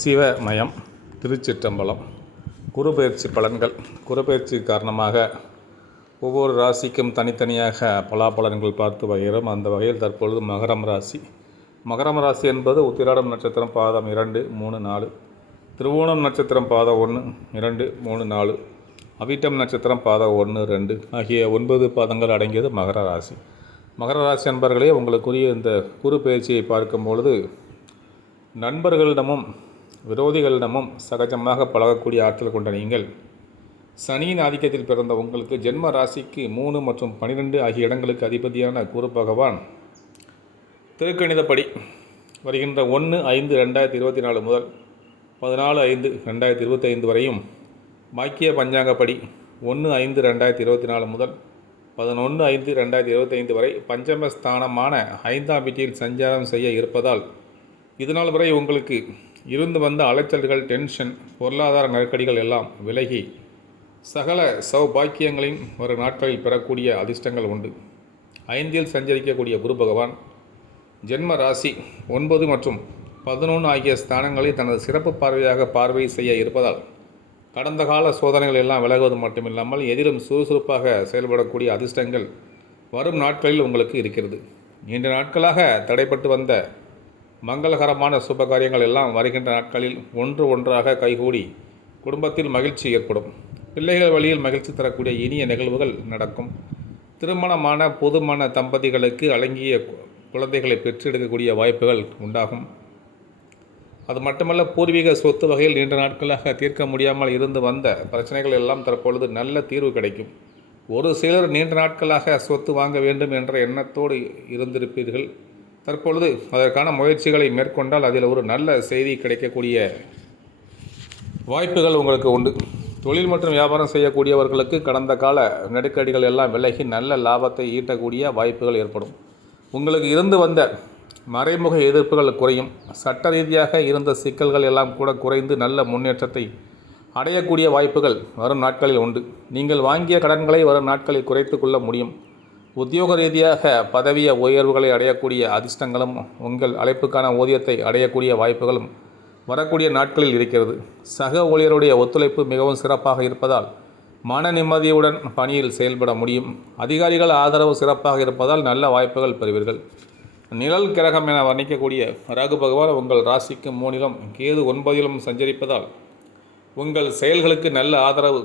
சிவமயம் திருச்சிற்றம்பலம். குருபெயர்ச்சி பலன்கள். குருபெயர்ச்சி காரணமாக ஒவ்வொரு ராசிக்கும் தனித்தனியாக பலாபலன்கள் பார்த்து வருகிறோம். அந்த வகையில் தற்பொழுது மகரம் ராசி. மகரம் ராசி என்பது உத்திராடம் நட்சத்திரம் பாதம் 2, 3, 4, திருவோணம் நட்சத்திரம் பாதம் 1, 2, 3, 4, அவிட்டம் நட்சத்திரம் பாதம் 1, 2 ஆகிய 9 பாதங்கள் அடங்கியது மகர ராசி. மகர ராசி நண்பர்களே, உங்களுக்குரிய இந்த குரு பயிற்சியை பார்க்கும் பொழுது நண்பர்களிடமும் விரோதிகளிடமும் சகஜமாக பழகக்கூடிய ஆற்றல் கொண்ட நீங்கள் சனியின் ஆதிக்கத்தில் பிறந்த உங்களுக்கு ஜென்ம ராசிக்கு 3 மற்றும் 12 ஆகிய இடங்களுக்கு அதிபதியான குரு பகவான் திருக்கணிதப்படி வருகின்ற 1/5/2024 முதல் 14/5/2025 வரையும், பாக்கிய பஞ்சாங்கப்படி 1/5/2024 முதல் 11/5/2025 வரை பஞ்சமஸ்தானமான 5ஆம் வீட்டில் சஞ்சாரம் செய்ய இருப்பதால் இதனால் வரை உங்களுக்கு இருந்து வந்த அலைச்சல்கள், டென்ஷன், பொருளாதார நெருக்கடிகள் எல்லாம் விலகி சகல சௌபாக்கியங்களையும் ஒரு நாட்களில் பெறக்கூடிய அதிர்ஷ்டங்கள் உண்டு. 5இல் சஞ்சரிக்கக்கூடிய குரு பகவான் ஜென்ம ராசி 9 மற்றும் 11 ஆகிய ஸ்தானங்களை தனது சிறப்பு பார்வையாக பார்வை செய்ய இருப்பதால் கடந்த கால சோதனைகள் எல்லாம் விலகுவது மட்டுமில்லாமல் எதிலும் சுறுசுறுப்பாக செயல்படக்கூடிய அதிர்ஷ்டங்கள் வரும் நாட்களில் உங்களுக்கு இருக்கிறது. நீண்ட நாட்களாக தடைப்பட்டு வந்த மங்களகரமான சுபகாரியங்கள் எல்லாம் வருகின்ற நாட்களில் ஒன்றாக கைகூடி குடும்பத்தில் மகிழ்ச்சி ஏற்படும். பிள்ளைகள் வழியில் மகிழ்ச்சி தரக்கூடிய இனிய நிகழ்வுகள் நடக்கும். திருமணமான புதுமண தம்பதிகளுக்கு அடங்கிய குழந்தைகளை பெற்றெடுக்கக்கூடிய வாய்ப்புகள் உண்டாகும். அது மட்டுமல்ல, பூர்வீக சொத்து வகையில் நீண்ட நாட்களாக தீர்க்க முடியாமல் இருந்து வந்த பிரச்சனைகள் எல்லாம் தற்பொழுது நல்ல தீர்வு கிடைக்கும். ஒரு சிலர் நீண்ட நாட்களாக சொத்து வாங்க வேண்டும் என்ற எண்ணத்தோடு இருந்திருப்பீர்கள். தற்பொழுது அதற்கான முயற்சிகளை மேற்கொண்டால் அதில் ஒரு நல்ல செய்தி கிடைக்கக்கூடிய வாய்ப்புகள் உங்களுக்கு உண்டு. தொழில் மற்றும் வியாபாரம் செய்யக்கூடியவர்களுக்கு கடந்த கால நெருக்கடிகள் எல்லாம் விலகி நல்ல லாபத்தை ஈட்டக்கூடிய வாய்ப்புகள் ஏற்படும். உங்களுக்கு இருந்து வந்த மறைமுக எதிர்ப்புகள் குறையும். சட்ட ரீதியாக இருந்த சிக்கல்கள் எல்லாம் கூட குறைந்து நல்ல முன்னேற்றத்தை அடையக்கூடிய வாய்ப்புகள் வரும் நாட்களில் உண்டு. நீங்கள் வாங்கிய கடன்களை வரும் நாட்களில் குறைத்து கொள்ள முடியும். உத்தியோக ரீதியாக பதவிய உயர்வுகளை அடையக்கூடிய அதிர்ஷ்டங்களும் உங்கள் அழைப்புக்கான ஊதியத்தை அடையக்கூடிய வாய்ப்புகளும் வரக்கூடிய நாட்களில் இருக்கிறது. சக ஊழியருடைய ஒத்துழைப்பு மிகவும் சிறப்பாக இருப்பதால் மன நிம்மதியுடன் பணியில் செயல்பட முடியும். அதிகாரிகள் ஆதரவு சிறப்பாக இருப்பதால் நல்ல வாய்ப்புகள் பெறுவீர்கள். நிழல் கிரகம் என வர்ணிக்கக்கூடிய ராகு பகவான் உங்கள் ராசிக்கு 3லும் கேது 9லும் சஞ்சரிப்பதால் உங்கள் செயல்களுக்கு நல்ல ஆதரவு,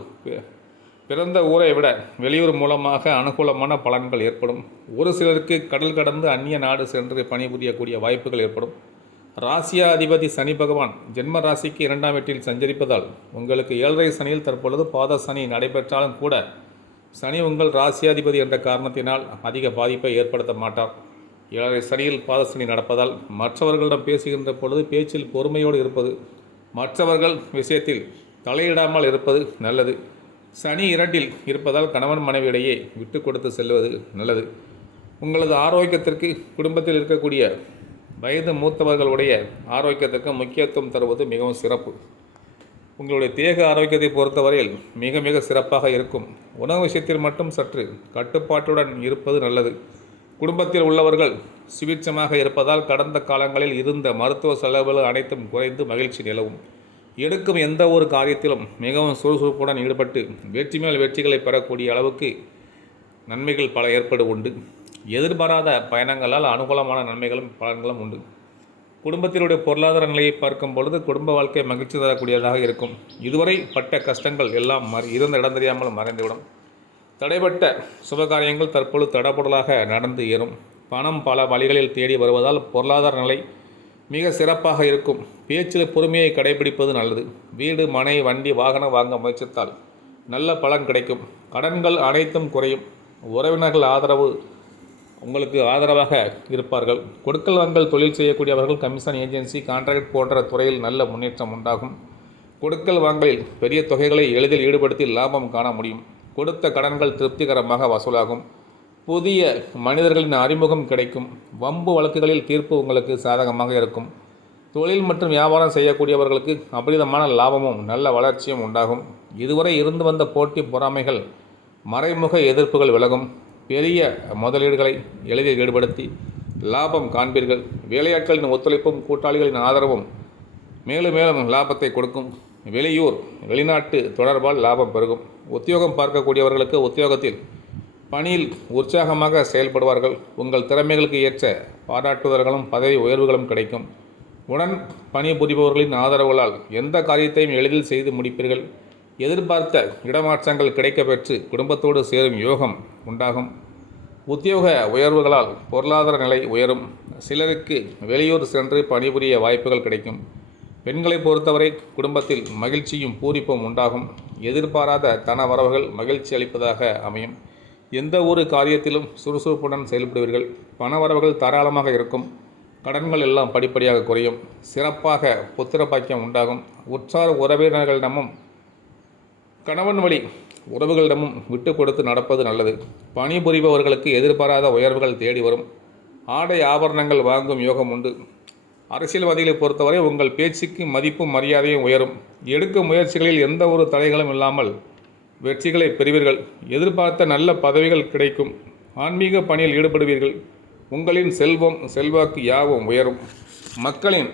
பிறந்த ஊரை விட வெளியூர் மூலமாக அனுகூலமான பலன்கள் ஏற்படும். ஒரு சிலருக்கு கடல் கடந்து அந்நிய நாடு சென்று பணிபுரியக்கூடிய வாய்ப்புகள் ஏற்படும். ராசியாதிபதி சனி பகவான் ஜென்ம ராசிக்கு 2ஆம் வீட்டில் சஞ்சரிப்பதால் உங்களுக்கு 7.5 சனியில் தற்பொழுது பாத சனி நடைபெற்றாலும் கூட சனி உங்கள் ராசியாதிபதி என்ற காரணத்தினால் அதிக பாதிப்பை ஏற்படுத்த மாட்டார். 7.5 சனியில் பாத சனி நடப்பதால் மற்றவர்களிடம் பேசுகின்ற பொழுது பேச்சில் பொறுமையோடு இருப்பது, மற்றவர்கள் விஷயத்தில் தலையிடாமல் இருப்பது நல்லது. சனி 2இல் இருப்பதால் கணவன் மனைவியிடையே விட்டு கொடுத்து செல்வது நல்லது. உங்களது ஆரோக்கியத்திற்கு குடும்பத்தில் இருக்கக்கூடிய வயது மூத்தவர்களுடைய ஆரோக்கியத்திற்கு முக்கியத்துவம் தருவது மிகவும் சிறப்பு. உங்களுடைய தேக ஆரோக்கியத்தை பொறுத்தவரையில் மிக மிக சிறப்பாக இருக்கும். உணவு விஷயத்தில் மட்டும் சற்று கட்டுப்பாட்டுடன் இருப்பது நல்லது. குடும்பத்தில் உள்ளவர்கள் சுபிட்சமாக இருப்பதால் கடந்த காலங்களில் இருந்த மருத்துவ செலவுகள் அனைத்தும் குறைந்து மகிழ்ச்சி நிலவும். எடுக்கும் எந்த ஒரு காரியத்திலும் மிகவும் சுறுசுறுப்புடன் ஈடுபட்டு வெற்றி மேல் வெற்றிகளை பெறக்கூடிய அளவுக்கு நன்மைகள் பல ஏற்படு உண்டு. எதிர்பாராத பயணங்களால் அனுகூலமான நன்மைகளும் பலன்களும் உண்டு. குடும்பத்தினுடைய பொருளாதார நிலையை பார்க்கும் பொழுது குடும்ப வாழ்க்கை மகிழ்ச்சி தரக்கூடியதாக இருக்கும். இதுவரை பட்ட கஷ்டங்கள் எல்லாம் இருந்த இடம் தெரியாமல் மறைந்துவிடும். தடைப்பட்ட சுபகாரியங்கள் தற்பொழுது தடபுடலாக நடந்து ஏறும். பணம் பல வழிகளில் தேடி வருவதால் பொருளாதார நிலை மிக சிறப்பாக இருக்கும். பேச்சில் பொறுமையை கடைபிடிப்பது நல்லது. வீடு, மனை, வண்டி, வாகனம் வாங்க முயற்சித்தால் நல்ல பலன் கிடைக்கும். கடன்கள் அனைத்தும் குறையும். உறவினர்கள் ஆதரவு உங்களுக்கு ஆதரவாக இருப்பார்கள். கொடுக்கல் வாங்கல் தொழில் செய்யக்கூடியவர்கள் கமிஷன் ஏஜென்சி, கான்ட்ராக்ட் போன்ற துறையில் நல்ல முன்னேற்றம் உண்டாகும். கொடுக்கல் வாங்கலில் பெரிய தொகைகளை எளிதில் ஈடுபடுத்தி லாபம் காண முடியும். கொடுத்த கடன்கள் திருப்திகரமாக வசூலாகும். புதிய மனிதர்களின் அறிமுகம் கிடைக்கும். வம்பு வழக்குகளில் தீர்ப்பு உங்களுக்கு சாதகமாக இருக்கும். தொழில் மற்றும் வியாபாரம் செய்யக்கூடியவர்களுக்கு அபரிதமான லாபமும் நல்ல வளர்ச்சியும் உண்டாகும். இதுவரை இருந்து வந்த போட்டி பொறாமைகள், மறைமுக எதிர்ப்புகள் விலகும். பெரிய முதலீடுகளை எளிதில் ஈடுபடுத்தி லாபம் காண்பீர்கள். வேலையாட்களின் ஒத்துழைப்பும் கூட்டாளிகளின் ஆதரவும் மேலும் மேலும் லாபத்தை கொடுக்கும். வெளியூர் வெளிநாட்டு தொடர்பால் லாபம் பெருகும். உத்தியோகம் பார்க்கக்கூடியவர்களுக்கு உத்தியோகத்தில் பணியில் உற்சாகமாக செயல்படுவார்கள். உங்கள் திறமைகளுக்கு ஏற்ற பாராட்டுதல்களும் பதவி உயர்வுகளும் கிடைக்கும். உடன் பணிபுரிபவர்களின் ஆதரவுகளால் எந்த காரியத்தையும் எளிதில் செய்து முடிப்பீர்கள். எதிர்பார்த்த இடமாற்றங்கள் கிடைக்கப்பெற்று குடும்பத்தோடு சேரும் யோகம் உண்டாகும். உத்தியோக உயர்வுகளால் பொருளாதார நிலை உயரும். சிலருக்கு வெளியூர் சென்று பணிபுரிய வாய்ப்புகள் கிடைக்கும். பெண்களை பொறுத்தவரை குடும்பத்தில் மகிழ்ச்சியும் பூரிப்பும் உண்டாகும். எதிர்பாராத தன வரவுகள் மகிழ்ச்சி அளிப்பதாக அமையும். எந்த ஒரு காரியத்திலும் சுறுசுறுப்புடன் செயல்படுவீர்கள். பண வரவுகள் தாராளமாக இருக்கும். கடன்கள் எல்லாம் படிப்படியாக குறையும். சிறப்பாக புத்திர பாக்கியம் உண்டாகும். உற்றார் உறவினர்களிடமும் கணவன் வழி உறவுகளிடமும் விட்டு கொடுத்து நடப்பது நல்லது. பணிபுரிபவர்களுக்கு எதிர்பாராத உயர்வுகள் தேடி வரும். ஆடை ஆபரணங்கள் வாங்கும் யோகம் உண்டு. அரசியல்வாதிகளை பொறுத்தவரை உங்கள் பேச்சுக்கு மதிப்பும் மரியாதையும் உயரும். எடுக்கும் முயற்சிகளில் எந்த ஒரு தடைகளும் இல்லாமல் வெற்றிகளை பெறுவீர்கள். எதிர்பார்த்த நல்ல பதவிகள் கிடைக்கும். ஆன்மீக பணியில் ஈடுபடுவீர்கள். உங்களின் செல்வம் செல்வாக்கு யாவும் உயரும். மக்களின்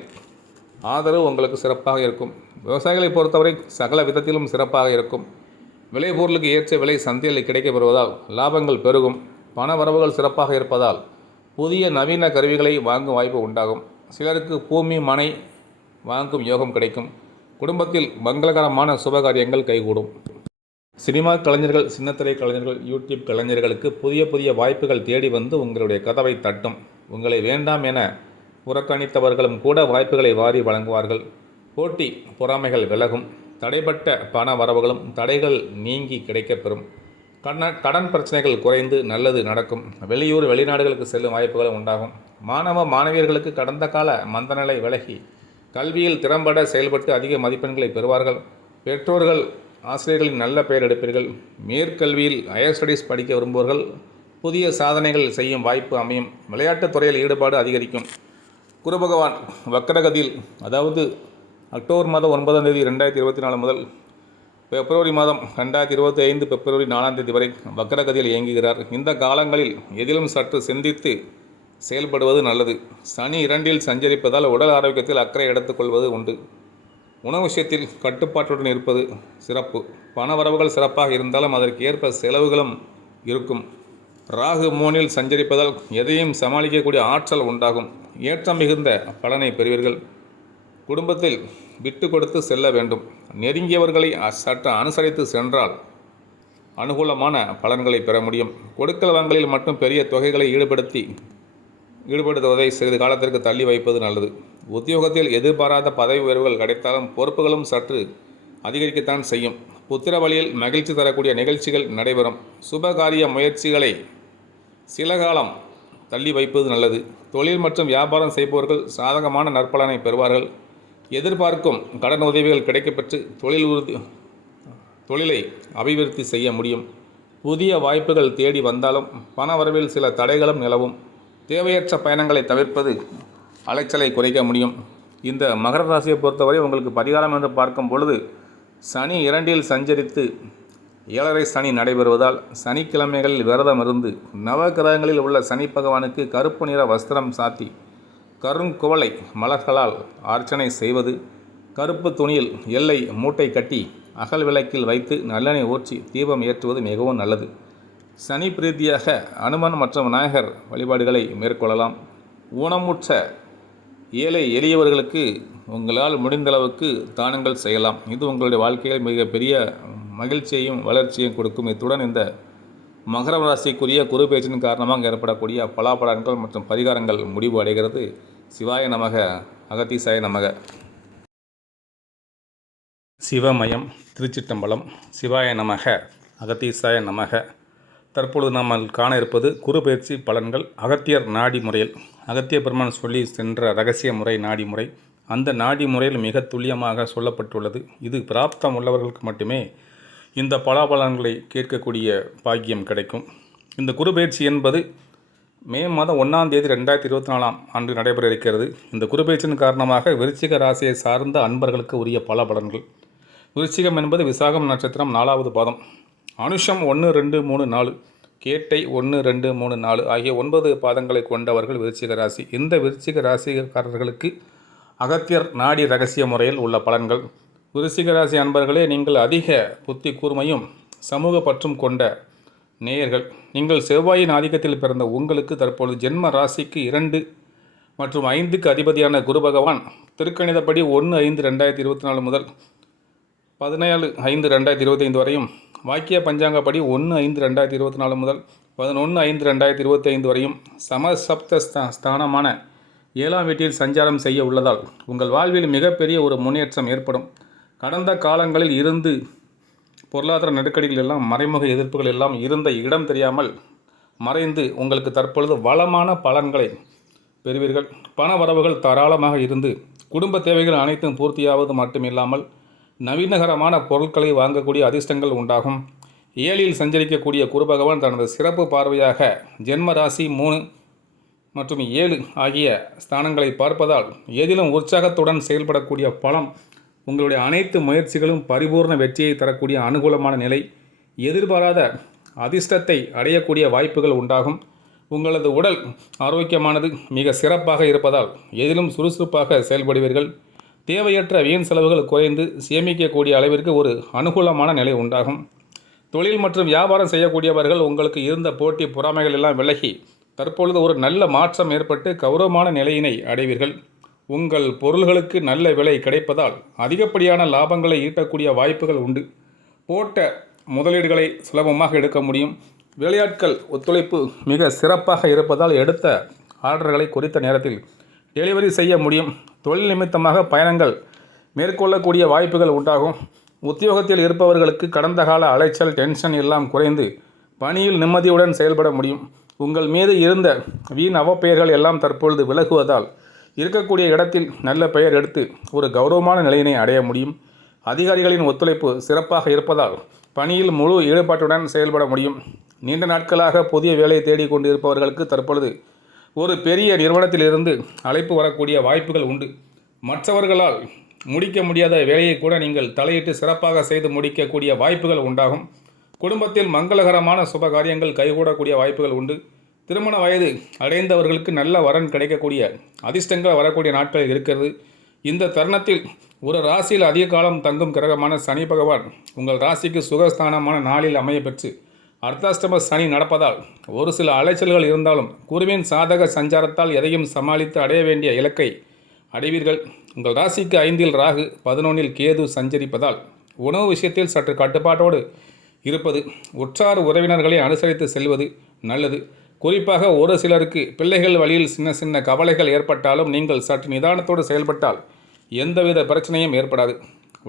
ஆதரவு உங்களுக்கு சிறப்பாக இருக்கும். விவசாயிகளை பொறுத்தவரை சகல விதத்திலும் சிறப்பாக இருக்கும். விளைபொருளுக்கு ஏற்ற விலை சந்தையில் கிடைக்கப்பெறுவதால் லாபங்கள் பெருகும். பண வரவுகள் சிறப்பாக இருப்பதால் புதிய நவீன கருவிகளை வாங்கும் வாய்ப்பு உண்டாகும். சிலருக்கு பூமி மனை வாங்கும் யோகம் கிடைக்கும். குடும்பத்தில் மங்களகரமான சுபகாரியங்கள் கைகூடும். சினிமா கலைஞர்கள், சின்னத்திரை கலைஞர்கள், யூடியூப் கலைஞர்களுக்கு புதிய புதிய வாய்ப்புகள் தேடி வந்து உங்களுடைய கதவை தட்டும். உங்களை வேண்டாம் என புறக்கணித்தவர்களும் கூட வாய்ப்புகளை வாரி வழங்குவார்கள். போட்டி பொறாமைகள் விலகும். தடைப்பட்ட பண வரவுகளும் தடைகள் நீங்கி கிடைக்கப்பெறும். கடன் பிரச்சனைகள் குறைந்து நல்லது நடக்கும். வெளியூர் வெளிநாடுகளுக்கு செல்லும் வாய்ப்புகள் உண்டாகும். மாணவ மாணவியர்களுக்கு கடந்த கால மந்தநிலை விலகி கல்வியில் திறம்பட செயல்பட்டு அதிக மதிப்பெண்களை பெறுவார்கள். பெற்றோர்கள் ஆசிரியர்களின் நல்ல பெயர் எடுப்பீர்கள். மேற்கல்வியில் ஹையர் ஸ்டடீஸ் படிக்க விரும்புவர்கள் புதிய சாதனைகள் செய்யும் வாய்ப்பு அமையும். விளையாட்டுத் துறையில் ஈடுபாடு அதிகரிக்கும். குரு பகவான் வக்கரகதியில், அதாவது அக்டோபர் மாதம் 9ஆம் தேதி 2024 முதல் பிப்ரவரி மாதம் 2025 பிப்ரவரி 4ஆம் தேதி வரை வக்கரகதியில் இயங்குகிறார். இந்த காலங்களில் எதிலும் சற்று சிந்தித்து செயல்படுவது நல்லது. சனி 2இல் சஞ்சரிப்பதால் உடல் ஆரோக்கியத்தில் அக்கறை எடுத்துக்கொள்வது உண்டு. உணவு விஷயத்தில் கட்டுப்பாட்டுடன் இருப்பது சிறப்பு. பண வரவுகள் சிறப்பாக இருந்தாலும் அதற்கு ஏற்ப செலவுகளும் இருக்கும். ராகு 3இல் சஞ்சரிப்பதால் எதையும் சமாளிக்கக்கூடிய ஆற்றல் உண்டாகும். ஏற்றம் மிகுந்த பலனை பெறுவீர்கள். குடும்பத்தில் விட்டு கொடுத்து செல்ல வேண்டும். நெருங்கியவர்களை சற்று அனுசரித்து சென்றால் அனுகூலமான பலன்களை பெற முடியும். கொடுக்கல் வாங்கலில் மட்டும் பெரிய தொகைகளை ஈடுபடுத்துவதை சிறிது காலத்திற்கு தள்ளி வைப்பது நல்லது. உத்தியோகத்தில் எதிர்பாராத பதவி உயர்வுகள் கிடைத்தாலும் பொறுப்புகளும் சற்று அதிகரிக்கத்தான் செய்யும். புத்திர வழியில் மகிழ்ச்சி தரக்கூடிய நிகழ்ச்சிகள் நடைபெறும். சுபகாரிய முயற்சிகளை சில காலம் தள்ளி வைப்பது நல்லது. தொழில் மற்றும் வியாபாரம் செய்பவர்கள் சாதகமான நற்பலனை பெறுவார்கள். எதிர்பார்க்கும் கடன் உதவிகள் கிடைக்கப்பெற்று தொழிலை அபிவிருத்தி செய்ய முடியும். புதிய வாய்ப்புகள் தேடி வந்தாலும் பண வரவில் சில தடைகளும் நிலவும். தேவையற்ற பயணங்களை தவிர்ப்பது அலைச்சலை குறைக்க முடியும். இந்த மகர ராசியை பொறுத்தவரை உங்களுக்கு பரிகாரம் என்று பார்க்கும் பொழுது சனி 2இல் சஞ்சரித்து 7.5 சனி நடைபெறுவதால் சனிக்கிழமைகளில் விரதம் இருந்து நவகிரகங்களில் உள்ள சனி பகவானுக்கு கருப்பு நிற வஸ்திரம் சாத்தி கருங்குவளை மலர்களால் அர்ச்சனை செய்வது, கருப்பு துணியில் எல்லை மூட்டை கட்டி அகல் விளக்கில் வைத்து நல்லெண்ணெய் ஊற்றி தீபம் ஏற்றுவது மிகவும் நல்லது. சனி பிரீதியாக அனுமன் மற்றும் விநாயகர் வழிபாடுகளை மேற்கொள்ளலாம். ஊனமுற்ற ஏழை எளியவர்களுக்கு உங்களால் முடிந்தளவுக்கு தானங்கள் செய்யலாம். இது உங்களுடைய வாழ்க்கையில் மிகப்பெரிய மகிழ்ச்சியையும் வளர்ச்சியையும் கொடுக்கும். இத்துடன் இந்த மகர ராசிக்குரிய குரு பேச்சின் காரணமாக ஏற்படக்கூடிய பலாபலன்கள் மற்றும் பரிகாரங்கள் முடிவு அடைகிறது. சிவாய நமக, அகத்தீசாய நமக. சிவமயம், திருச்சிட்டம்பலம். சிவாய நமக, அகத்தீசாய நமக. தற்பொழுது நாம் காண இருப்பது குரு பயிற்சி பலன்கள் அகத்தியர் நாடி முறையில். அகத்திய பெருமான் சொல்லி சென்ற ரகசிய முறை நாடி முறை. அந்த நாடி முறையில் மிக துல்லியமாக சொல்லப்பட்டுள்ளது. இது பிராப்தம் உள்ளவர்களுக்கு மட்டுமே இந்த பலாபலன்களை கேட்கக்கூடிய பாக்கியம் கிடைக்கும். இந்த குரு பயிற்சி என்பது மே மாதம் 1ஆம் தேதி 2024ஆம் ஆண்டு நடைபெற இருக்கிறது. இந்த குரு பயிற்சியின் காரணமாக விருச்சிக ராசியை சார்ந்த அன்பர்களுக்கு உரிய பலாபலன்கள். விருச்சிகம் என்பது விசாகம் நட்சத்திரம் 4வது பாதம். அனுஷம் 1, 2, 3, 4, கேட்டை 1, 2, 3, 4 ஆகிய 9 பாதங்களை கொண்டவர்கள் விருச்சிக ராசி. இந்த விருச்சிக ராசிக்காரர்களுக்கு அகத்தியர் நாடி ரகசிய முறையில் உள்ள பலன்கள். விருச்சிக ராசி அன்பர்களே, நீங்கள் அதிக புத்தி கூர்மையும் சமூக பற்றும் கொண்ட நேயர்கள். நீங்கள் செவ்வாயின் ஆதிக்கத்தில் பிறந்த உங்களுக்கு தற்பொழுது ஜென்ம ராசிக்கு 2 மற்றும் 5க்கு அதிபதியான குரு பகவான் திருக்கணிதப்படி 1/5/2024 முதல் 17/5/2025 வரையும், வாக்கிய பஞ்சாங்கப்படி 1/5/2024 முதல் 11/5/2025 வரையும் சமசப்த ஸ்தானமான 7ஆம் வீட்டில் சஞ்சாரம் செய்ய உள்ளதால் உங்கள் வாழ்வில் மிகப்பெரிய ஒரு முன்னேற்றம் ஏற்படும். கடந்த காலங்களில் இருந்து பொருளாதார நெருக்கடிகள் எல்லாம், மறைமுக எதிர்ப்புகள் எல்லாம் இருந்த இடம் தெரியாமல் மறைந்து உங்களுக்கு தற்பொழுது வளமான பலன்களை பெறுவீர்கள். பண வரவுகள் தாராளமாக இருந்து குடும்ப தேவைகள் அனைத்தும் பூர்த்தியாவது மட்டுமில்லாமல் நவீனகரமான பொருட்களை வாங்கக்கூடிய அதிர்ஷ்டங்கள் உண்டாகும். 7இல் சஞ்சரிக்கக்கூடிய குரு பகவான் தனது சிறப்பு பார்வையாக ஜென்ம ராசி 3 மற்றும் 7 ஆகிய ஸ்தானங்களை பார்ப்பதால் எதிலும் உற்சாகத்துடன் செயல்படக்கூடிய பலம், உங்களுடைய அனைத்து முயற்சிகளும் பரிபூர்ண வெற்றியை தரக்கூடிய அனுகூலமான நிலை, எதிர்பாராத அதிர்ஷ்டத்தை அடையக்கூடிய வாய்ப்புகள் உண்டாகும். உங்களது உடல் ஆரோக்கியமானது மிக சிறப்பாக இருப்பதால் எதிலும் சுறுசுறுப்பாக செயல்படுவீர்கள். தேவையற்ற வீண் செலவுகள் குறைந்து சேமிக்கக்கூடிய அளவிற்கு ஒரு அனுகூலமான நிலை உண்டாகும். தொழில் மற்றும் வியாபாரம் செய்யக்கூடியவர்கள் உங்களுக்கு இருந்த போட்டி பொறாமைகள் எல்லாம் விலகி தற்பொழுது ஒரு நல்ல மாற்றம் ஏற்பட்டு கௌரவமான நிலையினை அடைவீர்கள். உங்கள் பொருள்களுக்கு நல்ல விலை கிடைப்பதால் அதிகப்படியான லாபங்களை ஈட்டக்கூடிய வாய்ப்புகள் உண்டு. போட்ட முதலீடுகளை சுலபமாக எடுக்க முடியும். வேலையாட்கள் ஒத்துழைப்பு மிக சிறப்பாக இருப்பதால் எடுத்த ஆர்டர்களை குறித்த நேரத்தில் டெலிவரி செய்ய முடியும். தொழில் நிமித்தமாக பயணங்கள் மேற்கொள்ளக்கூடிய வாய்ப்புகள் உண்டாகும். உத்தியோகத்தில் இருப்பவர்களுக்கு கடந்த கால அலைச்சல், டென்ஷன் எல்லாம் குறைந்து பணியில் நிம்மதியுடன் செயல்பட முடியும். உங்கள் மீது இருந்த வீண் அவப்பெயர்கள் எல்லாம் தற்பொழுது விலகுவதால் இருக்கக்கூடிய இடத்தில் நல்ல பெயர் எடுத்து ஒரு கௌரவமான நிலையினை அடைய முடியும். அதிகாரிகளின் ஒத்துழைப்பு சிறப்பாக இருப்பதால் பணியில் முழு ஈடுபாட்டுடன் செயல்பட முடியும். நீண்ட நாட்களாக புதிய வேலையை தேடிக் கொண்டு இருப்பவர்களுக்கு தற்பொழுது ஒரு பெரிய நிறுவனத்திலிருந்து அழைப்பு வரக்கூடிய வாய்ப்புகள் உண்டு. மற்றவர்களால் முடிக்க முடியாத வேலையை கூட நீங்கள் தலையிட்டு சிறப்பாக செய்து முடிக்கக்கூடிய வாய்ப்புகள் உண்டாகும். குடும்பத்தில் மங்களகரமான சுப காரியங்கள் கைகூடக்கூடிய வாய்ப்புகள் உண்டு. திருமண வயது அடைந்தவர்களுக்கு நல்ல வரன் கிடைக்கக்கூடிய அதிர்ஷ்டங்கள் வரக்கூடிய நாட்கள் இருக்கிறது. இந்த தருணத்தில் ஒரு ராசியில் அதிக காலம் தங்கும் கிரகமான சனி பகவான் உங்கள் ராசிக்கு சுகஸ்தானமான நாளில் அமைய பெற்று அர்த்தாஷ்டம சனி நடப்பதால் ஒரு சில அலைச்சல்கள் இருந்தாலும் குருவின் சாதக சஞ்சாரத்தால் எதையும் சமாளித்து அடைய வேண்டிய இலக்கை அடைவீர்கள். உங்கள் ராசிக்கு 5இல் ராகு, 11இல் கேது சஞ்சரிப்பதால் உணவு விஷயத்தில் சற்று கட்டுப்பாட்டோடு இருப்பது, உற்றார் உறவினர்களை அனுசரித்து செல்வது நல்லது. குறிப்பாக ஒரு சிலருக்கு பிள்ளைகள் வழியில் சின்ன சின்ன கவலைகள் ஏற்பட்டாலும் நீங்கள் சற்று நிதானத்தோடு செயல்பட்டால் எந்தவித பிரச்சனையும் ஏற்படாது.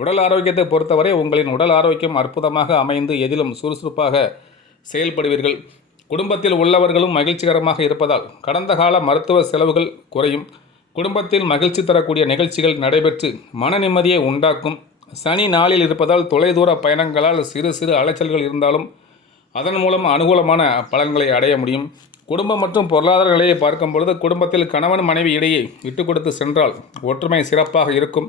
உடல் ஆரோக்கியத்தை பொறுத்தவரை உங்களின் உடல் ஆரோக்கியம் அற்புதமாக அமைந்து எதிலும் சுறுசுறுப்பாக செயல்படுவீர்கள். குடும்பத்தில் உள்ளவர்களும் மகிழ்ச்சிகரமாக இருப்பதால் கடந்த கால மருத்துவ செலவுகள் குறையும். குடும்பத்தில் மகிழ்ச்சி தரக்கூடிய நிகழ்ச்சிகள் நடைபெற்று மன நிம்மதியை உண்டாக்கும். சனி நாளில் இருப்பதால் தொலைதூர பயணங்களால் சிறு சிறு அலைச்சல்கள் இருந்தாலும் அதன் மூலம் அனுகூலமான பலன்களை அடைய முடியும். குடும்பம் மற்றும் பொருளாதார நிலையை பார்க்கும் பொழுது குடும்பத்தில் கணவன் மனைவி இடையே விட்டு கொடுத்து சென்றால் ஒற்றுமை சிறப்பாக இருக்கும்.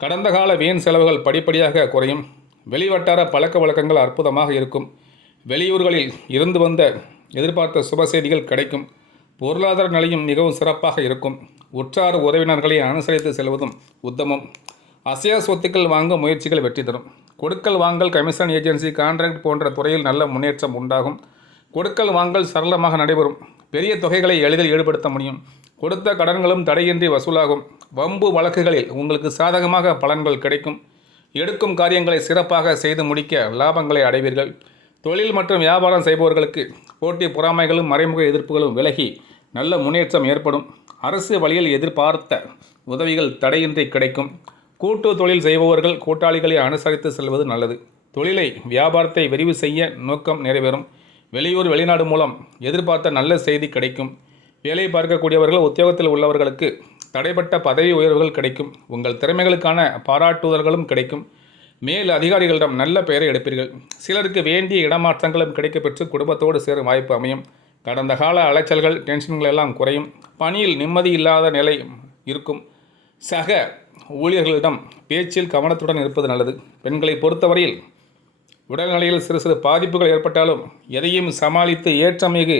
கடந்த கால வீண் செலவுகள் படிப்படியாக குறையும். வெளிவட்டார பழக்க வழக்கங்கள் அற்புதமாக இருக்கும். வெளியூர்களில் இருந்து வந்த எதிர்பார்த்த சுப செய்திகள் கிடைக்கும். பொருளாதார நிலையும் மிகவும் சிறப்பாக இருக்கும். உற்றார் உறவினர்களை அனுசரித்து செல்வதும் உத்தமம். அசையா சொத்துக்கள் வாங்க முயற்சிகள் வெற்றி தரும். கொடுக்கல் வாங்கல், கமிஷன் ஏஜென்சி, கான்ட்ராக்ட் போன்ற துறையில் நல்ல முன்னேற்றம் உண்டாகும். கொடுக்கல் வாங்கல் சரளமாக நடைபெறும். பெரிய தொகைகளை எளிதில் ஈடுபடுத்த முடியும். கொடுத்த கடன்களும் தடையின்றி வசூலாகும். வம்பு வழக்குகளில் உங்களுக்கு சாதகமாக பலன்கள் கிடைக்கும். எடுக்கும் காரியங்களை சிறப்பாக செய்து முடிக்க லாபங்களை அடைவீர்கள். தொழில் மற்றும் வியாபாரம் செய்பவர்களுக்கு போட்டி பொறாமைகளும் மறைமுக எதிர்ப்புகளும் விலகி நல்ல முன்னேற்றம் ஏற்படும். அரசு வழியில் எதிர்பார்த்த உதவிகள் தடையின்றி கிடைக்கும். கூட்டு தொழில் செய்பவர்கள் கூட்டாளிகளை அனுசரித்து செல்வது நல்லது. தொழிலை வியாபாரத்தை விரிவு செய்ய நோக்கம் நிறைவேறும். வெளியூர் வெளிநாடு மூலம் எதிர்பார்த்த நல்ல செய்தி கிடைக்கும். வேலை பார்க்கக்கூடியவர்கள், உத்தியோகத்தில் உள்ளவர்களுக்கு தடைப்பட்ட பதவி உயர்வுகள் கிடைக்கும். உங்கள் திறமைகளுக்கான பாராட்டுதல்களும் கிடைக்கும். மேல் அதிகாரிகளிடம் நல்ல பெயரை எடுப்பீர்கள். சிலருக்கு வேண்டிய இடமாற்றங்களும் கிடைக்கப்பெற்று குடும்பத்தோடு சேரும் வாய்ப்பு அமையும். கடந்த கால அலைச்சல்கள், டென்ஷன்கள் எல்லாம் குறையும். பணியில் நிம்மதி இல்லாத நிலை இருக்கும். சக ஊழியர்களிடம் பேச்சில் கவனத்துடன் இருப்பது நல்லது. பெண்களை பொறுத்தவரையில் உடல்நிலையில் சிறு சிறு பாதிப்புகள் ஏற்பட்டாலும் எதையும் சமாளித்து ஏற்றமிகு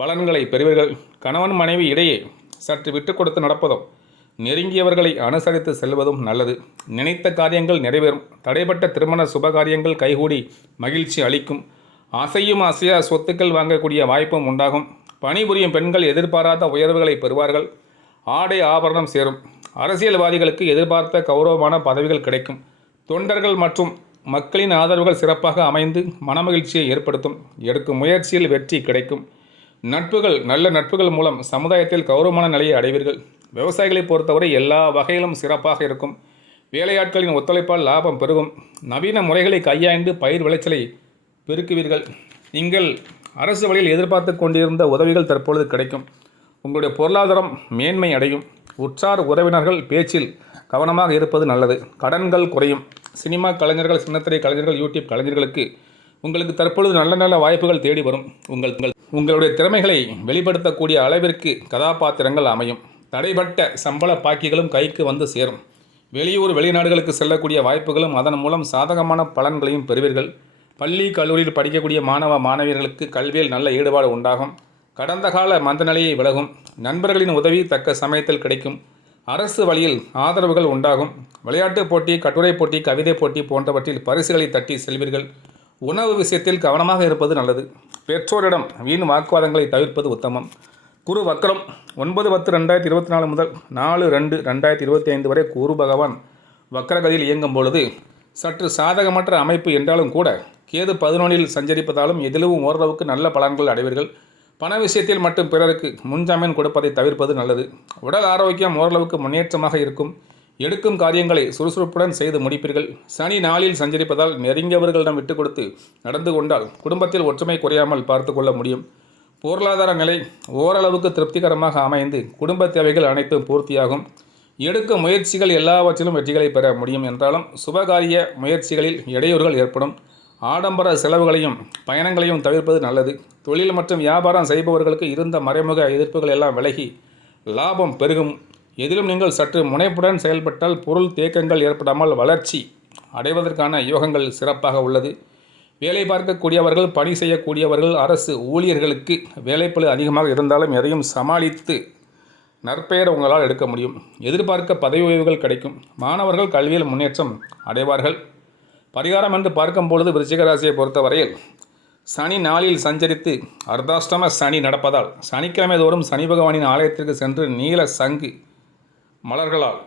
பலன்களை பெறுவீர்கள். கணவன் மனைவி இடையே சற்று விட்டு கொடுத்து நடப்பதும் நெருங்கியவர்களை அனுசரித்து செல்வதும் நல்லது. நினைத்த காரியங்கள் நிறைவேறும். தடைப்பட்ட திருமண சுபகாரியங்கள் கைகூடி மகிழ்ச்சி அளிக்கும். அசையும் அசையா சொத்துக்கள் வாங்கக்கூடிய வாய்ப்பும் உண்டாகும். பணிபுரியும் பெண்கள் எதிர்பாராத உயர்வுகளை பெறுவார்கள். ஆடை ஆபரணம் சேரும். அரசியல்வாதிகளுக்கு எதிர்பார்த்த கௌரவமான பதவிகள் கிடைக்கும். தொண்டர்கள் மற்றும் மக்களின் ஆதரவுகள் சிறப்பாக அமைந்து மனமகிழ்ச்சியை ஏற்படுத்தும். எடுக்கும் முயற்சியில் வெற்றி கிடைக்கும். நல்ல நட்புகள் மூலம் சமுதாயத்தில் கௌரவமான நிலையை அடைவீர்கள். விவசாயிகளை பொறுத்தவரை எல்லா வகையிலும் சிறப்பாக இருக்கும். வேலையாட்களின் ஒத்துழைப்பால் லாபம் பெருகும். நவீன முறைகளை கையாண்டு பயிர் விளைச்சலை பெருக்குவீர்கள். நீங்கள் அரசு வழியில் எதிர்பார்த்து கொண்டிருந்த உதவிகள் தற்பொழுது கிடைக்கும். உங்களுடைய பொருளாதாரம் மேன்மை அடையும். உற்றார் உறவினர்கள் பேச்சில் கவனமாக இருப்பது நல்லது. கடன்கள் குறையும். சினிமா கலைஞர்கள், சின்னத்திரை கலைஞர்கள், யூடியூப் கலைஞர்களுக்கு உங்களுக்கு தற்பொழுது நல்ல வாய்ப்புகள் தேடி வரும். உங்களுடைய திறமைகளை வெளிப்படுத்தக்கூடிய அளவிற்கு கதாபாத்திரங்கள் அமையும். தடைப்பட்ட சம்பள பாக்கிகளும் கைக்கு வந்து சேரும். வெளியூர் வெளிநாடுகளுக்கு செல்லக்கூடிய வாய்ப்புகளும் அதன் மூலம் சாதகமான பலன்களையும் பெறுவீர்கள். பள்ளி கல்லூரியில் படிக்கக்கூடிய மாணவியர்களுக்கு கல்வியில் நல்ல ஈடுபாடு உண்டாகும். கடந்த கால மந்தநிலையை விலகும். நண்பர்களின் உதவி தக்க சமயத்தில் கிடைக்கும். அரசு வழியில் ஆதரவுகள் உண்டாகும். விளையாட்டுப் போட்டி, கட்டுரை போட்டி, கவிதை போட்டி போன்றவற்றில் பரிசுகளை தட்டி செல்வீர்கள். உணவு விஷயத்தில் கவனமாக இருப்பது நல்லது. பெற்றோரிடம் வீண் வாக்குவாதங்களை தவிர்ப்பது உத்தமம். குரு வக்ரம் 9/10/2024 முதல் 4/2/2025 வரை குரு பகவான் வக்ரகதியில் இயங்கும் பொழுது சற்று சாதகமற்ற அமைப்பு என்றாலும் கூட கேது 11இல் சஞ்சரிப்பதாலும் எதிலும் ஓரளவுக்கு நல்ல பலன்கள் அடைவீர்கள். பண விஷயத்தில் மட்டும் பிறருக்கு முன்ஜாமீன் கொடுப்பதை தவிர்ப்பது நல்லது. உடல் ஆரோக்கியம் ஓரளவுக்கு முன்னேற்றமாக இருக்கும். எடுக்கும் காரியங்களை சுறுசுறுப்புடன் செய்து முடிப்பீர்கள். சனி 4இல் சஞ்சரிப்பதால் நெருங்கியவர்களிடம் விட்டு கொடுத்து நடந்து கொண்டால் குடும்பத்தில் ஒற்றுமை குறையாமல் பார்த்து கொள்ள முடியும். பொருளாதார நிலை ஓரளவுக்கு திருப்திகரமாக அமைந்து குடும்ப தேவைகள் அனைத்தும் பூர்த்தியாகும். எடுக்கும் முயற்சிகள் எல்லாவற்றிலும் வெற்றிகளை பெற முடியும் என்றாலும் சுபகாரிய முயற்சிகளில் இடையூறுகள் ஏற்படும். ஆடம்பர செலவுகளையும் பயணங்களையும் தவிர்ப்பது நல்லது. தொழில் மற்றும் வியாபாரம் செய்பவர்களுக்கு இருந்த மறைமுக எதிர்ப்புகள் எல்லாம் விலகி லாபம் பெருகும். எதிலும் நீங்கள் சற்று முனைப்புடன் செயல்பட்டால் பொருள் தேக்கங்கள் ஏற்படாமல் வளர்ச்சி அடைவதற்கான யோகங்கள் சிறப்பாக உள்ளது. வேலை பார்க்கக்கூடியவர்கள், பணி செய்யக்கூடியவர்கள், அரசு ஊழியர்களுக்கு வேலைப்பளு அதிகமாக இருந்தாலும் எதையும் சமாளித்து நற்பெயர் உங்களால் எடுக்க முடியும். எதிர்பார்க்க பதவி உயர்வுகள் கிடைக்கும். மாணவர்கள் கல்வியில் முன்னேற்றம் அடைவார்கள். பரிகாரம் என்று பார்க்கும் பொழுது விருச்சிக ராசியை பொறுத்தவரையில் சனி 4இல் சஞ்சரித்து அர்த்தாஷ்டம சனி நடப்பதால் சனிக்கிழமை தோறும் சனி பகவானின் ஆலயத்திற்கு சென்று நீல சங்கு மலர்களால்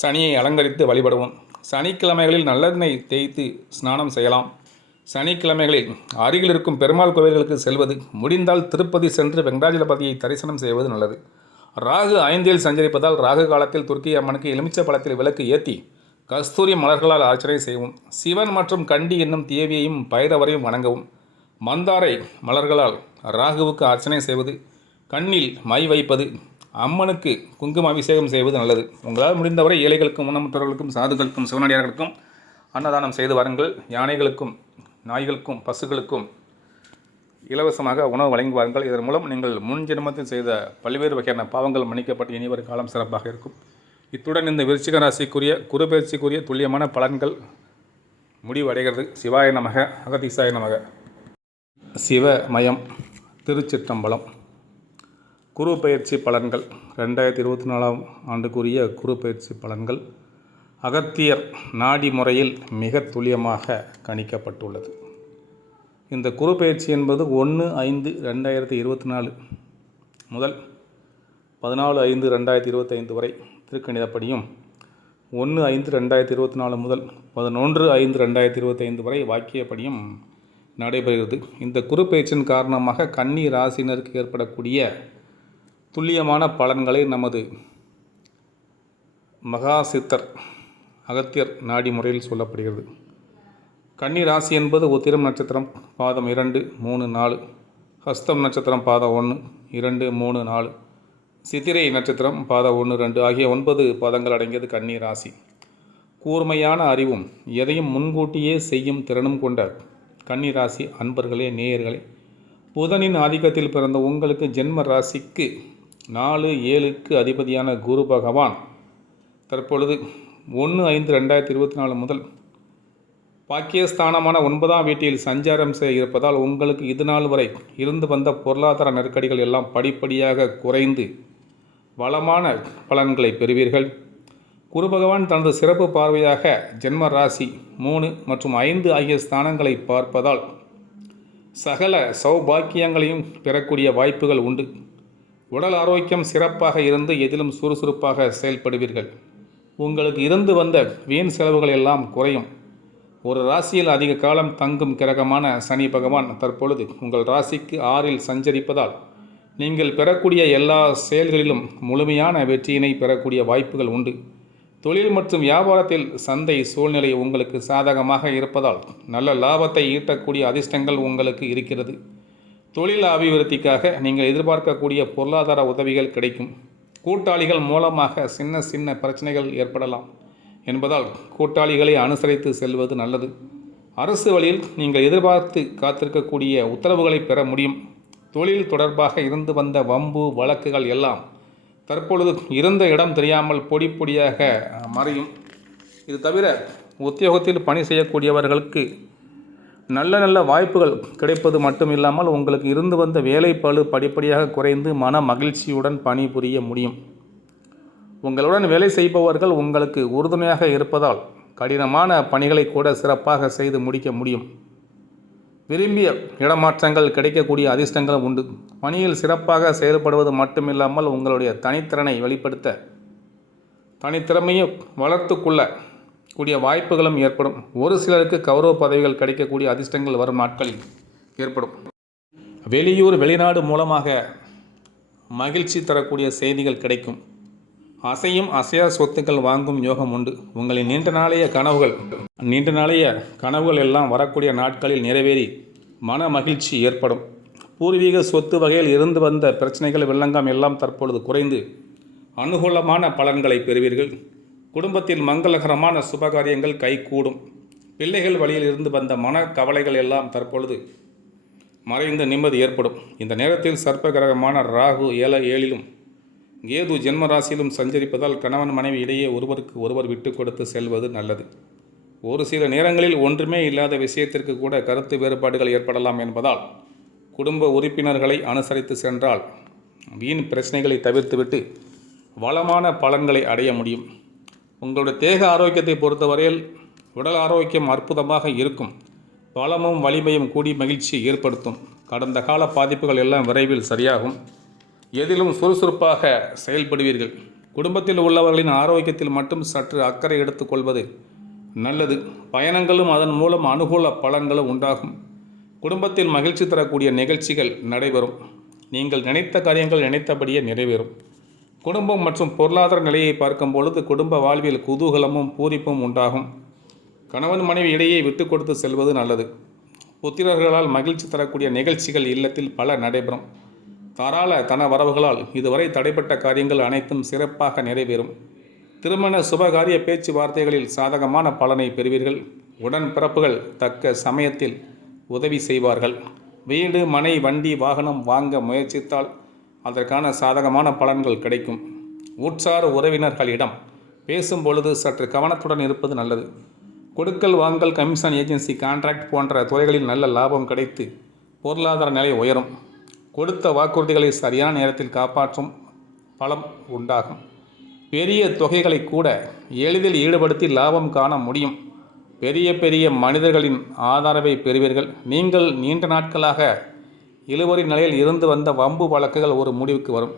சனியை அலங்கரித்து வழிபடுவோம். சனிக்கிழமைகளில் நல்லெண்ணெய் தேய்த்து ஸ்நானம் செய்யலாம். சனிக்கிழமைகளில் அருகில் இருக்கும் பெருமாள் கோவில்களுக்கு செல்வது, முடிந்தால் திருப்பதி சென்று வெங்கடாஜலபதியை தரிசனம் செய்வது நல்லது. ராகு 5இல் சஞ்சரிப்பதால் ராகு காலத்தில் துர்க்கி அம்மனுக்கு எலுமிச்சை பழத்தில் விளக்கு ஏற்றி கஸ்தூரி மலர்களால் அர்ச்சனை செய்வோம். சிவன் மற்றும் கண்டி என்னும் தேவியையும் பைரவரையும் வணங்கவும். மந்தாரை மலர்களால் ராகுவுக்கு அர்ச்சனை செய்வது, கண்ணில் மை வைப்பது, அம்மனுக்கு குங்கும அபிஷேகம் செய்வது நல்லது. உங்களால் முடிந்தவரை ஏழைகளுக்கும் ஊனமுற்றவர்களுக்கும் சாதுக்களுக்கும் சிவனடியார்களுக்கும் அன்னதானம் செய்து வாருங்கள். யானைகளுக்கும் நாய்களுக்கும் பசுக்களுக்கும் இலவசமாக உணவு வழங்கி வாருங்கள். இதன் மூலம் நீங்கள் முன் ஜென்மத்தில் செய்த பல்வேறு வகையான பாவங்கள் மன்னிக்கப்பட்டு இனிவரும் காலம் சிறப்பாக இருக்கும். இத்துடன் இந்த விருச்சிக ராசிக்குரிய குருபெயர்ச்சிக்குரிய துல்லியமான பலன்கள் முடிவடைகிறது. சிவாய நமக, அகதீசாய நமக. சிவமயம். திருச்சிற்றம்பலம். குரு பயிற்சி பலன்கள் 2024 ஆண்டுக்குரிய குரு பயிற்சி பலன்கள் அகத்தியர் நாடி முறையில் மிக துல்லியமாக கணிக்கப்பட்டுள்ளது. இந்த குரு பயிற்சி என்பது 1/5/2024 முதல் 14/5/2025 வரை திருக்கணிதப்படியும், 1/5/2024 முதல் 11/5/2025 வரை வாக்கியப்படியும் நடைபெறுகிறது. இந்த குரு பயிற்சியின் காரணமாக கன்னி ராசினருக்கு ஏற்படக்கூடிய துல்லியமான பலன்களை நமது மகாசித்தர் அகத்தியர் நாடி முறையில் சொல்லப்படுகிறது. கன்னி ராசி என்பது உத்திரம் நட்சத்திரம் பாதம் 2, 3, 4, ஹஸ்தம் நட்சத்திரம் பாதம் 1, 2, 3, 4, சித்திரை நட்சத்திரம் பாதம் 1, 2 ஆகிய 9 பாதங்கள் அடங்கியது கன்னி ராசி. கூர்மையான அறிவும் எதையும் முன்கூட்டியே செய்யும் திறனும் கொண்ட கன்னி ராசி அன்பர்களே, நேயர்களே, புதனின் ஆதிக்கத்தில் பிறந்த உங்களுக்கு ஜென்ம ராசிக்கு 4, 7க்கு அதிபதியான குரு பகவான் தற்பொழுது 1/5/2024 முதல் பாக்கியஸ்தானமான 9ஆம் வீட்டில் சஞ்சாரம் செய்ய இருப்பதால் உங்களுக்கு இது நாள் வரை இருந்து வந்த பொருளாதார நெருக்கடிகள் எல்லாம் படிப்படியாக குறைந்து வளமான பலன்களை பெறுவீர்கள். குரு பகவான் தனது சிறப்பு பார்வையாக ஜென்ம ராசி 3 மற்றும் 5 ஆகிய ஸ்தானங்களை பார்ப்பதால் சகல சௌபாக்கியங்களையும் பெறக்கூடிய வாய்ப்புகள் உண்டு. உடல் ஆரோக்கியம் சிறப்பாக இருந்து எதிலும் சுறுசுறுப்பாக செயல்படுவீர்கள். உங்களுக்கு இருந்து வந்த வீண் செலவுகள் எல்லாம் குறையும். ஒரு ராசியில் அதிக காலம் தங்கும் கிரகமான சனி பகவான் தற்பொழுது உங்கள் ராசிக்கு 6இல் சஞ்சரிப்பதால் நீங்கள் பெறக்கூடிய எல்லா செயல்களிலும் முழுமையான வெற்றியினை பெறக்கூடிய வாய்ப்புகள் உண்டு. தொழில் மற்றும் வியாபாரத்தில் சந்தை சூழ்நிலை உங்களுக்கு சாதகமாக இருப்பதால் நல்ல லாபத்தை ஈட்டக்கூடிய அதிர்ஷ்டங்கள் உங்களுக்கு இருக்கிறது. தொழில் அபிவிருத்திக்காக நீங்கள் எதிர்பார்க்கக்கூடிய பொருளாதார உதவிகள் கிடைக்கும். கூட்டாளிகள் மூலமாக சின்ன பிரச்சனைகள் ஏற்படலாம் என்பதால் கூட்டாளிகளை அனுசரித்து செல்வது நல்லது. அரசு வழியில் நீங்கள் எதிர்பார்த்து காத்திருக்கக்கூடிய உத்தரவுகளை பெற முடியும். தொழில் தொடர்பாக இருந்து வந்த வம்பு வழக்குகள் எல்லாம் தற்பொழுது இருந்த இடம் தெரியாமல் பொடியாக மறையும். இது தவிர உத்தியோகத்தில் பணி செய்யக்கூடியவர்களுக்கு நல்ல வாய்ப்புகள் கிடைப்பது மட்டும் இல்லாமல் உங்களுக்கு இருந்து வந்த வேலைப்பளு படிப்படியாக குறைந்து மன மகிழ்ச்சியுடன் பணிபுரிய முடியும். உங்களுடன் வேலை செய்பவர்கள் உங்களுக்கு உறுதுணையாக இருப்பதால் கடினமான பணிகளை கூட சிறப்பாக செய்து முடிக்க முடியும். விரும்பிய இடமாற்றங்கள் கிடைக்கக்கூடிய அதிர்ஷ்டங்களும் உண்டு. பணியில் சிறப்பாக செயல்படுவது மட்டுமில்லாமல் உங்களுடைய தனித்திறனை வெளிப்படுத்த தனித்திறமையை வளர்த்து கொள்ள கூடிய வாய்ப்புகளும் ஏற்படும். ஒரு சிலருக்கு கௌரவ பதவிகள் கிடைக்கக்கூடிய அதிர்ஷ்டங்கள் வரும் நாட்களில் ஏற்படும். வெளியூர் வெளிநாடு மூலமாக மகிழ்ச்சி தரக்கூடிய செய்திகள் கிடைக்கும். அசையும் அசையா சொத்துக்கள் வாங்கும் யோகம் உண்டு. உங்களின் நீண்ட நாளைய கனவுகள் எல்லாம் வரக்கூடிய நாட்களில் நிறைவேறி மன மகிழ்ச்சி ஏற்படும். பூர்வீக சொத்து வகையில் இருந்து வந்த பிரச்சனைகள் வெள்ளங்கம் எல்லாம் தற்பொழுது குறைந்து அனுகூலமான பலன்களை பெறுவீர்கள். குடும்பத்தில் மங்களகரமான சுபகாரியங்கள் கைகூடும். பிள்ளைகள் வழியில் இருந்து வந்த மன கவலைகள் எல்லாம் தற்பொழுது மறைந்த நிம்மதி ஏற்படும். இந்த நேரத்தில் சர்ப்ப கிரகமான ராகு 7லும் கேது ஜென்மராசியிலும் சஞ்சரிப்பதால் கணவன் மனைவி இடையே ஒருவருக்கு ஒருவர் விட்டு கொடுத்து செல்வது நல்லது. ஒரு சில நேரங்களில் ஒன்றுமே இல்லாத விஷயத்திற்கு கூட கருத்து வேறுபாடுகள் ஏற்படலாம் என்பதால் குடும்ப உறுப்பினர்களை அனுசரித்து சென்றால் வீண் பிரச்சனைகளை தவிர்த்துவிட்டு வளமான பலன்களை அடைய முடியும். உங்களுடைய தேக ஆரோக்கியத்தை பொறுத்தவரையில் உடல் ஆரோக்கியம் அற்புதமாக இருக்கும். பலமும் வலிமையும் கூடி மகிழ்ச்சியை ஏற்படுத்தும். கடந்த கால பாதிப்புகள் எல்லாம் விரைவில் சரியாகும். எதிலும் சுறுசுறுப்பாக செயல்படுவீர்கள். குடும்பத்தில் உள்ளவர்களின் ஆரோக்கியத்தில் மட்டும் சற்று அக்கறை எடுத்துக்கொள்வது நல்லது. பயணங்களும் அதன் மூலம் அனுகூல பலன்களும் உண்டாகும். குடும்பத்தில் மகிழ்ச்சி தரக்கூடிய நிகழ்ச்சிகள் நடைபெறும். நீங்கள் நினைத்த காரியங்கள் நினைத்தபடியே நிறைவேறும். குடும்பம் மற்றும் பொருளாதார நிலையை பார்க்கும் பொழுது குடும்ப வாழ்வில் குதூகலமும் பூரிப்பும் உண்டாகும். கணவன் மனைவி இடையே விட்டு கொடுத்து செல்வது நல்லது. புத்திரர்களால் மகிழ்ச்சி தரக்கூடிய நிகழ்ச்சிகள் இல்லத்தில் பல நடைபெறும். தாராள தன வரவுகளால் இதுவரை தடைப்பட்ட காரியங்கள் அனைத்தும் சிறப்பாக நிறைவேறும். திருமண சுபகாரிய பேச்சுவார்த்தைகளில் சாதகமான பலனை பெறுவீர்கள். உடன் பிறப்புகள் தக்க சமயத்தில் உதவி செய்வார்கள். வீடு மனை வண்டி வாகனம் வாங்க முயற்சித்தால் அதற்கான சாதகமான பலன்கள் கிடைக்கும். உற்சார உறவினர்களிடம் பேசும் பொழுது சற்று கவனத்துடன் இருப்பது நல்லது. கொடுக்கல் வாங்கல் கமிஷன் ஏஜென்சி கான்ட்ராக்ட் போன்ற துறைகளில் நல்ல லாபம் கிடைத்து பொருளாதார நிலை உயரும். கொடுத்த வாக்குறுதிகளை சரியான நேரத்தில் காப்பாற்றும் பலம் உண்டாகும். பெரிய தொகைகளை கூட எளிதில் ஈடுபடுத்தி லாபம் காண முடியும். பெரிய மனிதர்களின் ஆதரவை பெறுவீர்கள். நீங்கள் நீண்ட நாட்களாக இழுபறி நிலையில் இருந்து வந்த வம்பு வழக்குகள் ஒரு முடிவுக்கு வரும்.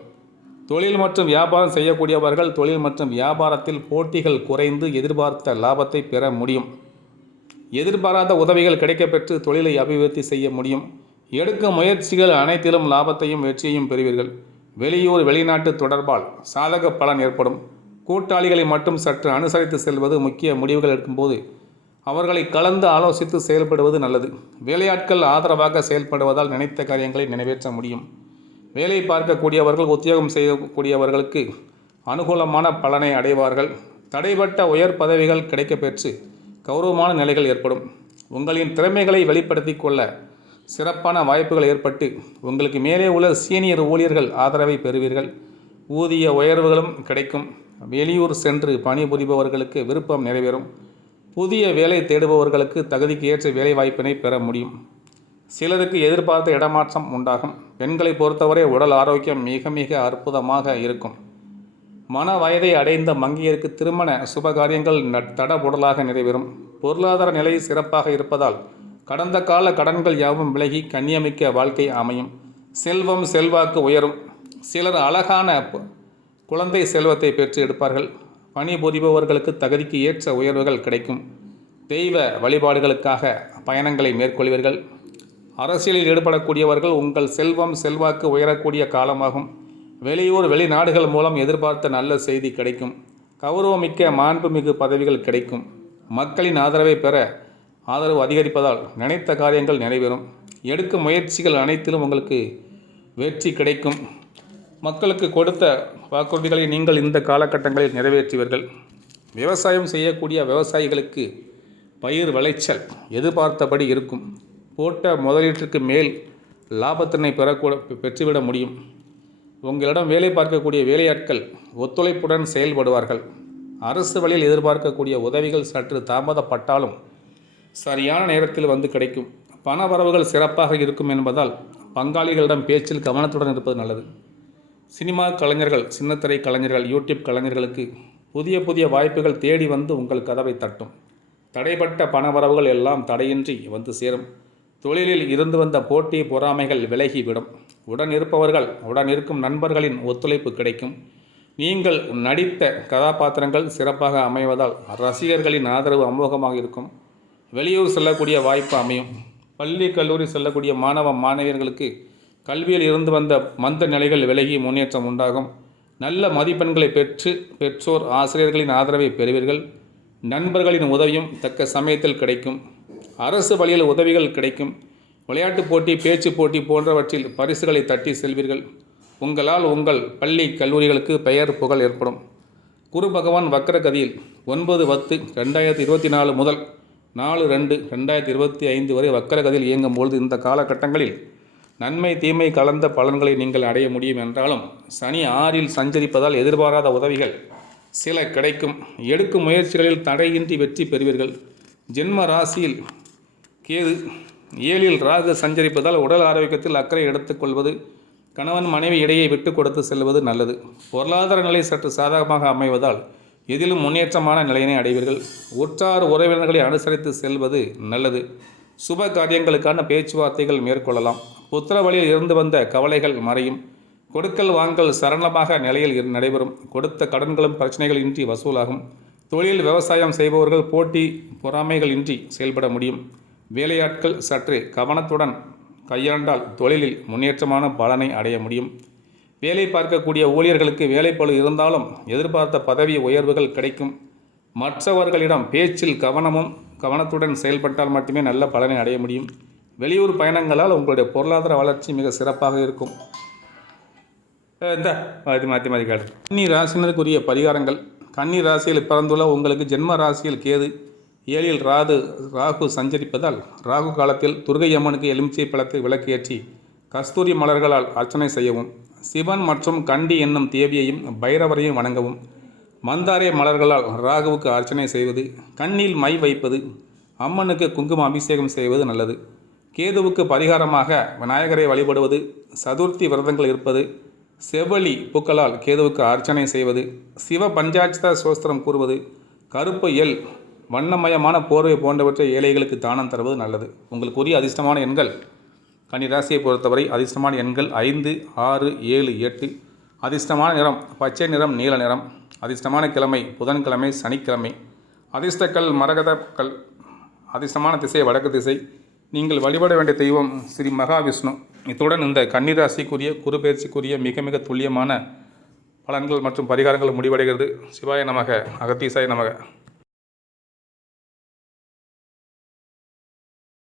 தொழில் மற்றும் வியாபாரம் செய்யக்கூடியவர்கள் தொழில் மற்றும் வியாபாரத்தில் போட்டிகள் குறைந்து எதிர்பார்த்த லாபத்தை பெற முடியும். எதிர்பாராத உதவிகள் கிடைக்கப்பெற்று தொழிலை அபிவிருத்தி செய்ய முடியும். எடுக்கும் முயற்சிகள் அனைத்திலும் லாபத்தையும் வெற்றியையும் பெறுவீர்கள். வெளியூர் வெளிநாட்டு தொடர்பால் சாதக பலன் ஏற்படும். கூட்டாளிகளை மட்டும் சற்று அனுசரித்து செல்வது முக்கிய முடிவுகள் எடுக்கும்போது அவர்களை கலந்து ஆலோசித்து செயல்படுவது நல்லது. வேலையாட்கள் ஆதரவாக செயல்படுவதால் நினைத்த காரியங்களை நிறைவேற்ற முடியும். வேலை பார்க்கக்கூடியவர்கள் உத்தியோகம் செய்யக்கூடியவர்களுக்கு அனுகூலமான பலனை அடைவார்கள். தடைப்பட்ட உயர் பதவிகள் கிடைக்கப்பெற்று கௌரவமான நிலைகள் ஏற்படும். உங்களின் திறமைகளை வெளிப்படுத்தி கொள்ள சிறப்பான வாய்ப்புகள் ஏற்பட்டு உங்களுக்கு மேலே உள்ள சீனியர் ஊழியர்கள் ஆதரவை பெறுவீர்கள். ஊதிய உயர்வுகளும் கிடைக்கும். வெளியூர் சென்று பணிபுரிபவர்களுக்கு விருப்பம் நிறைவேறும். புதிய வேலை தேடுபவர்களுக்கு தகுதிக்கு ஏற்ற வேலை வாய்ப்பினை பெற முடியும். சிலருக்கு எதிர்பார்த்த இடமாற்றம் உண்டாகும். பெண்களை பொறுத்தவரை உடல் ஆரோக்கியம் மிக அற்புதமாக இருக்கும். மன வயதை அடைந்த மங்கையருக்கு திருமண சுபகாரியங்கள் தடபுடலாக நிறைவேறும். பொருளாதார நிலை சிறப்பாக இருப்பதால் கடந்த கால கடன்கள் யாவும் விலகி கண்ணியமிக்க வாழ்க்கை அமையும். செல்வம் செல்வாக்கு உயரும். சிலர் அழகான குழந்தை செல்வத்தை பெற்று எடுப்பார்கள். பணிபுரிபவர்களுக்கு தகுதிக்கு ஏற்ற உயர்வுகள் கிடைக்கும். தெய்வ வழிபாடுகளுக்காக பயணங்களை மேற்கொள்வீர்கள். அரசியலில் ஈடுபடக்கூடியவர்கள் உங்கள் செல்வம் செல்வாக்கு உயரக்கூடிய காலமாகும். வெளியூர் வெளிநாடுகள் மூலம் எதிர்பார்த்த நல்ல செய்தி கிடைக்கும். கௌரவமிக்க மாண்புமிகு பதவிகள் கிடைக்கும். மக்களின் ஆதரவை பெற ஆதரவு அதிகரிப்பதால் நினைத்த காரியங்கள் நிறைவேறும். எடுக்கும் முயற்சிகள் அனைத்திலும் உங்களுக்கு வெற்றி கிடைக்கும். மக்களுக்கு கொடுத்த வாக்குறுதிகளை நீங்கள் இந்த காலகட்டங்களில் நிறைவேற்றுவீர்கள். விவசாயம் செய்யக்கூடிய விவசாயிகளுக்கு பயிர் விளைச்சல் எதிர்பார்த்தபடி இருக்கும். போட்ட முதலீட்டிற்கு மேல் லாபத்தினை பெற்றுவிட முடியும். உங்களிடம் வேலை பார்க்கக்கூடிய வேலையாட்கள் ஒத்துழைப்புடன் செயல்படுவார்கள். அரசு வழியில் எதிர்பார்க்கக்கூடிய உதவிகள் சற்று தாமதப்பட்டாலும் சரியான நேரத்தில் வந்து கிடைக்கும். பண வரவுகள் சிறப்பாக இருக்கும் என்பதால் பங்காளிகளிடம் பேச்சில் கவனத்துடன் இருப்பது நல்லது. சினிமா கலைஞர்கள், சின்னத்திரை கலைஞர்கள், யூடியூப் கலைஞர்களுக்கு புதிய புதிய வாய்ப்புகள் தேடி வந்து உங்கள் கதவை தட்டும். தடைப்பட்ட பண வரவுகள் எல்லாம் தடையின்றி வந்து சேரும். தொழிலில் இருந்து வந்த போட்டி பொறாமைகள் விலகிவிடும். உடன் இருப்பவர்கள், உடன் இருக்கும் நண்பர்களின் ஒத்துழைப்பு கிடைக்கும். நீங்கள் நடித்த கதாபாத்திரங்கள் சிறப்பாக அமைவதால் ரசிகர்களின் ஆதரவு அமோகமாக இருக்கும். வெளியூர் செல்லக்கூடிய வாய்ப்பு அமையும். பள்ளி கல்லூரி செல்லக்கூடிய மாணவ மாணவியர்களுக்கு கல்வியில் இருந்து வந்த மந்த நிலைகள் விலகி முன்னேற்றம் உண்டாகும். நல்ல மதிப்பெண்களை பெற்று பெற்றோர் ஆசிரியர்களின் ஆதரவை பெறுவீர்கள். நண்பர்களின் உதவியும் தக்க சமயத்தில் கிடைக்கும். அரசு வழியில் உதவிகள் கிடைக்கும். விளையாட்டுப் போட்டி, பேச்சு போட்டி போன்றவற்றில் பரிசுகளை தட்டி செல்வீர்கள். உங்களால் உங்கள் பள்ளி கல்லூரிகளுக்கு பெயர் புகழ் ஏற்படும். குரு பகவான் வக்கரகதியில் 9/10/2024 முதல் 4/2/2025 வரை வக்கரகதியில் இயங்கும் பொழுது இந்த காலகட்டங்களில் நன்மை தீமை கலந்த பலன்களை நீங்கள் அடைய முடியும். என்றாலும் சனி 6இல் சஞ்சரிப்பதால் எதிர்பாராத உதவிகள் சில கிடைக்கும். எடுக்கும் முயற்சிகளில் தடையின்றி வெற்றி பெறுவீர்கள். ஜென்ம ராசியில் கேது, 7இல் ராகு சஞ்சரிப்பதால் உடல் ஆரோக்கியத்தில் அக்கறை எடுத்துக்கொள்வது, கணவன் மனைவி இடையே விட்டு கொடுத்து செல்வது நல்லது. பொருளாதார நிலை சற்று சாதகமாக அமைவதால் எதிலும் முன்னேற்றமான நிலையினை அடைவீர்கள். உற்றார் உறவினர்களை அனுசரித்து செல்வது நல்லது. சுப காரியங்களுக்கான பேச்சுவார்த்தைகள் மேற்கொள்ளலாம். புத்திர வழியில் இருந்து வந்த கவலைகள் மறையும். கொடுக்கல் வாங்கல் சரளமாக நிலையில் நடைபெறும். கொடுத்த கடன்களும் பிரச்சனைகள் இன்றி வசூலாகும். தொழில் விவசாயம் செய்பவர்கள் போட்டி பொறாமைகள் இன்றி செயல்பட முடியும். வேலையாட்கள் சற்று கவனத்துடன் கையாண்டால் தொழிலில் முன்னேற்றமான பலனை அடைய முடியும். வேலை பார்க்கக்கூடிய ஊழியர்களுக்கு வேலைப்பளு இருந்தாலும் எதிர்பார்த்த பதவி உயர்வுகள் கிடைக்கும். மற்றவர்களிடம் பேச்சில் கவனத்துடன் செயல்பட்டால் மட்டுமே நல்ல பலனை அடைய முடியும். வெளியூர் பயணங்களால் உங்களுடைய பொருளாதார வளர்ச்சி மிக சிறப்பாக இருக்கும். மாற்றி காட்டு. கன்னி ராசினருக்குரிய பரிகாரங்கள். கன்னி ராசியில் பிறந்துள்ள உங்களுக்கு ஜென்ம ராசியில் கேது, 7இல் ராகு சஞ்சரிப்பதால் ராகு காலத்தில் துர்க்கை அம்மனுக்கு எலுமிச்சை பழத்தை விளக்கேற்றி கஸ்தூரி மலர்களால் அர்ச்சனை செய்யவும். சிவன் மற்றும் கண்டி என்னும் தேவியையும் பைரவரையும் வணங்கவும். மந்தாரை மலர்களால் ராகுவுக்கு அர்ச்சனை செய்வது, கண்ணில் மை வைப்பது, அம்மனுக்கு குங்கும அபிஷேகம் செய்வது நல்லது. கேதுவுக்கு பரிகாரமாக விநாயகரை வழிபடுவது, சதுர்த்தி விரதங்கள் இருப்பது, செவ்வழி பூக்களால் கேதுவுக்கு அர்ச்சனை செய்வது, சிவ பஞ்சாட்சர சோஸ்திரம் கூறுவது, கருப்பு எல், வண்ணமயமான போர்வை போன்றவற்றை ஏழைகளுக்கு தானம் தருவது நல்லது. உங்களுக்கு உரிய அதிர்ஷ்டமான எண்கள், கன்னிராசியை பொறுத்தவரை அதிர்ஷ்டமான எண்கள் 5, 6, 7, 8. அதிர்ஷ்டமான நிறம் பச்சை நிறம், நீல நிறம். அதிர்ஷ்டமான கிழமை புதன்கிழமை, சனிக்கிழமை. அதிர்ஷ்டக்கல் மரகதக்கல். அதிர்ஷ்டமான திசை வடக்கு திசை. நீங்கள் வழிபட வேண்டிய தெய்வம் ஸ்ரீ மகாவிஷ்ணு. இத்துடன் இந்த கன்னிராசிக்குரிய குரு பயிற்சிக்குரிய மிக மிக துல்லியமான பலன்கள் மற்றும் பரிகாரங்கள் முடிவடைகிறது. சிவாய நமக, அகத்தீசாய நமக.